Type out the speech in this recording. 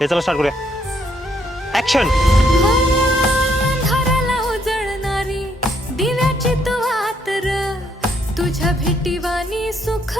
हे चला स्टार्ट करूया. ऍक्शन. धाराला उजळणारी दिव्याची तू आतर तुझ्या भेटीवानी सुख